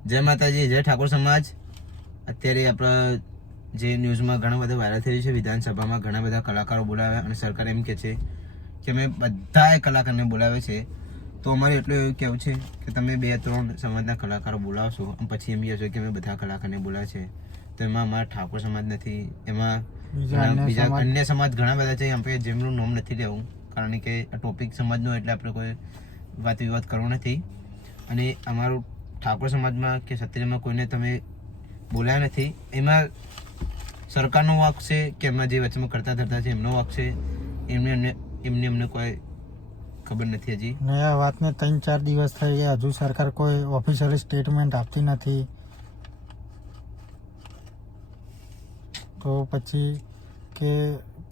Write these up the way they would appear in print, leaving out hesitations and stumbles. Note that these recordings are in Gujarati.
જય માતાજી, જય ઠાકોર સમાજ. અત્યારે આપણા જે ન્યૂઝમાં ઘણા બધા વાયરલ થઈ રહ્યું છે, વિધાનસભામાં ઘણા બધા કલાકારો બોલાવ્યા અને સરકાર એમ કહે છે કે અમે બધાએ કલાકારને બોલાવે છે. તો અમારે એટલું એવું કહેવું છે કે તમે 2-3 સમાજના કલાકારો બોલાવશો અને પછી એમ કહેશો કે અમે બધા કલાકારને બોલાવે છે, તો એમાં અમારા ઠાકોર સમાજ નથી, એમાં બીજા અન્ય સમાજ ઘણા બધા છે. આપણે જેમનું નામ નથી લેવું, કારણ કે આ ટોપિક સમાજનો એટલે આપણે કોઈ વાત વિવાદ કરવો નથી. અને અમારું ઠાકોર સમાજમાં કે ક્ષત્રિયમાં કોઈને તમે બોલાયા નથી, એમાં સરકારનો વાંક છે કે એમાં જે વચમાં કરતા ધરતા છે એમનો વાંક છે, અમને કોઈ ખબર નથી હજી. ને આ વાતને 3-4 દિવસ થઈ ગયા, હજુ સરકાર કોઈ ઓફિશિયલ સ્ટેટમેન્ટ આપતી નથી. તો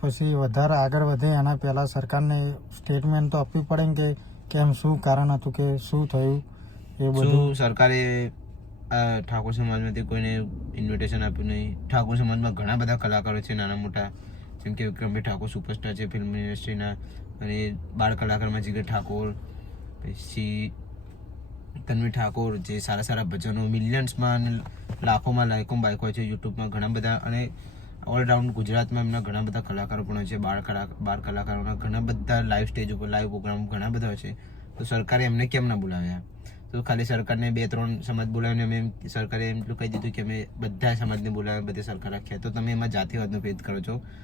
પછી વધારે આગળ વધે એના પહેલાં સરકારને સ્ટેટમેન્ટ તો આપવી પડે કે કેમ, શું કારણ હતું, કે શું થયું એ બધું. સરકારે આ ઠાકોર સમાજમાંથી કોઈને ઇન્વિટેશન આપ્યું નહીં. ઠાકોર સમાજમાં ઘણા બધા કલાકારો છે નાના મોટા, જેમ કે વિક્રમભાઈ ઠાકોર સુપરસ્ટાર છે ફિલ્મ ઇન્ડસ્ટ્રીના, અને બાળ કલાકારમાં જીગર ઠાકોર, પછી તન્વી ઠાકોર, જે સારા સારા ભજનો મિલિયન્સમાં અને લાખોમાં બાઇકો છે યુટ્યુબમાં ઘણા બધા, અને ઓલરાઉન્ડ ગુજરાતમાં એમના ઘણા બધા કલાકારો પણ હોય છે. બાળ કલાકારોના ઘણા બધા લાઈવ સ્ટેજ ઉપર લાઈવ પ્રોગ્રામ ઘણા બધા હોય છે. તો સરકારે એમને કેમ ના બોલાવ્યા? તો ખાલી સરકારને 2-3 સમાજ બોલાવીને અમે સરકારે એટલું કહી દીધું કે અમે બધા સમાજને બોલાવ્યા, બધે સરકાર રાખ્યા, તો તમે એમાં જાતિવાદનો ભેદ કરો છો.